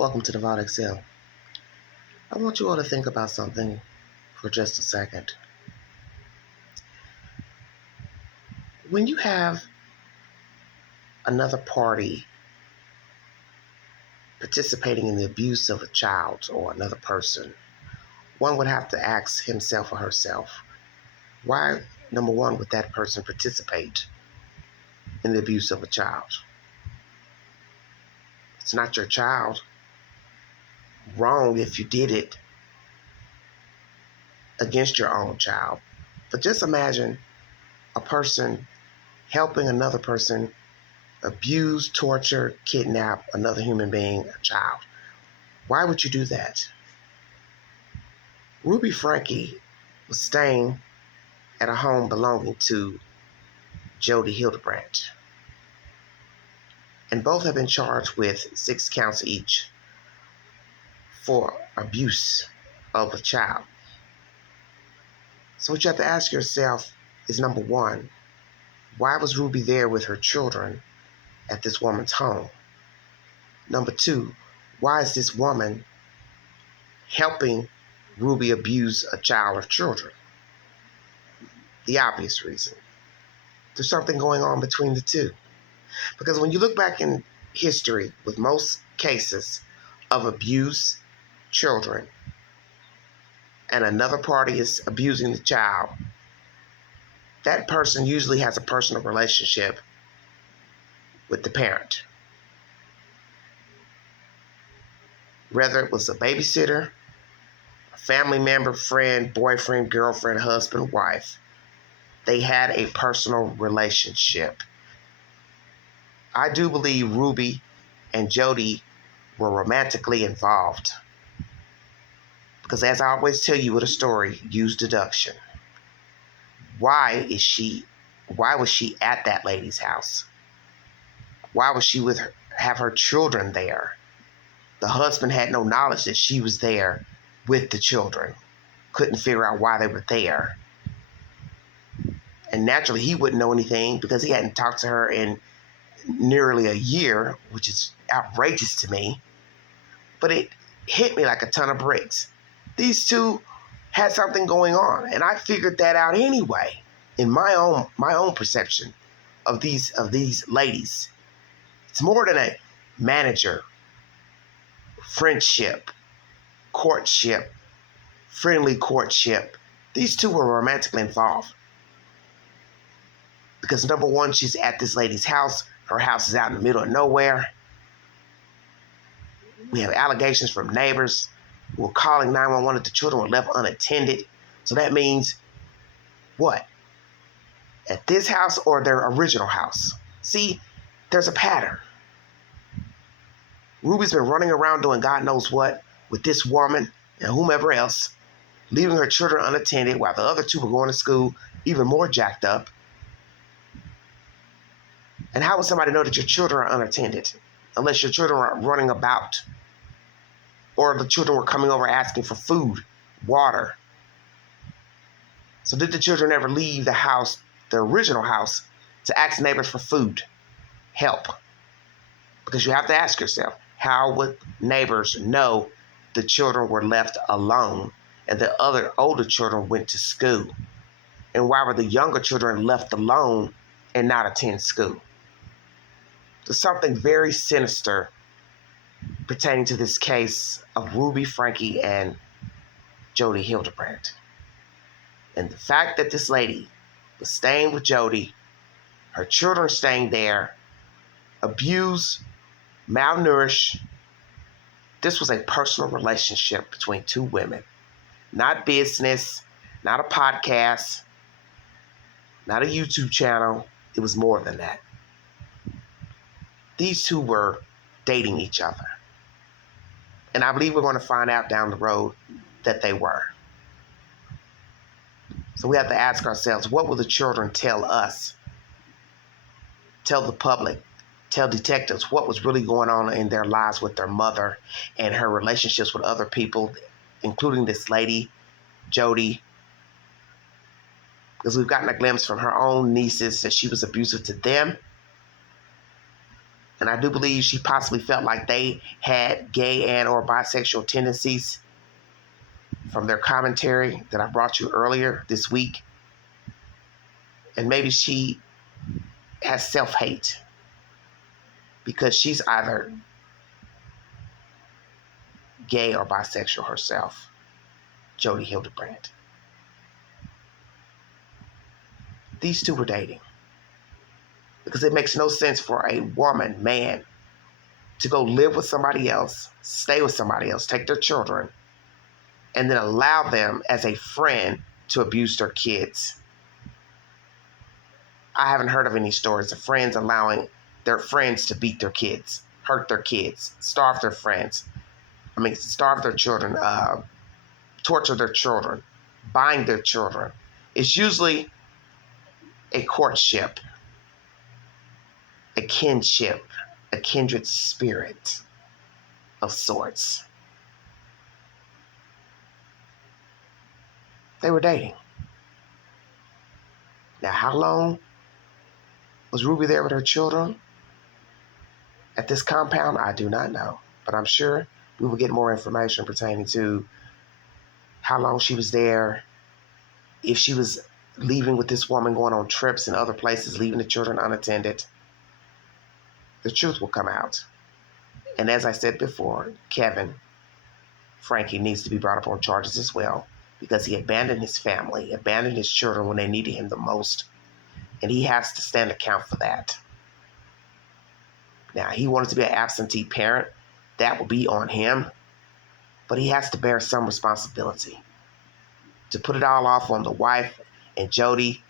Welcome to the Vault Excel. I want you all to think about something for just a second. When you have another party participating in the abuse of a child or another person, one would have to ask himself or herself, why, number one, would that person participate in the abuse of a child? It's not your child. Wrong if you did it against your own child. But just imagine a person helping another person abuse, torture, kidnap another human being, a child. Why would you do that? Franke was staying at a home belonging to Jodi Hildebrandt. And both have been charged with 6 counts each for abuse of a child. So what you have to ask yourself is, number one, why was Ruby there with her children at this woman's home? Number two, why is this woman helping Ruby abuse a child or children? The obvious reason. There's something going on between the two. Because when you look back in history, with most cases of abuse, children, and another party is abusing the child, that person usually has a personal relationship with the parent. Whether it was a babysitter, a family member, friend, boyfriend, girlfriend, husband, wife, they had a personal relationship. I do believe Ruby and Jodi were romantically involved. Because as I always tell you with a story, use deduction. Why was she at that lady's house? Why was she have her children there? The husband had no knowledge that she was there with the children. Couldn't figure out why they were there. And naturally, he wouldn't know anything because he hadn't talked to her in nearly a year, which is outrageous to me. But it hit me like a ton of bricks. These two had something going on, and I figured that out anyway in my own perception of these ladies. It's more than a manager, friendship, courtship, friendly courtship. These two were romantically involved. Because number one, she's at this lady's house. Her house is out in the middle of nowhere. We have allegations from neighbors who were calling 911 that the children were left unattended. So that means what? At this house or their original house? See, there's a pattern. Ruby's been running around doing God knows what with this woman and whomever else, leaving her children unattended while the other two were going to school, even more jacked up. And how would somebody know that your children are unattended unless your children are running about or the children were coming over asking for food, water? So did the children ever leave the house, their original house, to ask neighbors for food, help? Because you have to ask yourself, how would neighbors know the children were left alone and the other older children went to school? And why were the younger children left alone and not attend school? There's something very sinister pertaining to this case of Ruby Franke and Jodi Hildebrandt. And the fact that this lady was staying with Jodi, her children staying there, abused, malnourished, this was a personal relationship between two women. Not business, not a podcast, not a YouTube channel. It was more than that. These two were dating each other. And I believe we're going to find out down the road that they were. So we have to ask ourselves, what will the children tell us? Tell the public, tell detectives what was really going on in their lives with their mother and her relationships with other people, including this lady, Jodi. Because we've gotten a glimpse from her own nieces that she was abusive to them. And I do believe she possibly felt like they had gay and or bisexual tendencies from their commentary that I brought you earlier this week. And maybe she has self-hate because she's either gay or bisexual herself. Jodi Hildebrandt. These two were dating. Because it makes no sense for a woman, man, to go live with somebody else, stay with somebody else, take their children, and then allow them as a friend to abuse their kids. I haven't heard of any stories of friends allowing their friends to beat their kids, hurt their kids, starve their friends. Starve their children, torture their children, bind their children. It's usually a courtship, a kinship, a kindred spirit of sorts. They were dating. Now, how long was Ruby there with her children at this compound? I do not know, but I'm sure we will get more information pertaining to how long she was there, if she was leaving with this woman, going on trips and other places, leaving the children unattended. The truth will come out. And as I said before, Kevin, Franke, needs to be brought up on charges as well because he abandoned his family, abandoned his children when they needed him the most. And he has to stand account for that. Now, he wanted to be an absentee parent. That will be on him. But he has to bear some responsibility. To put it all off on the wife and Jodi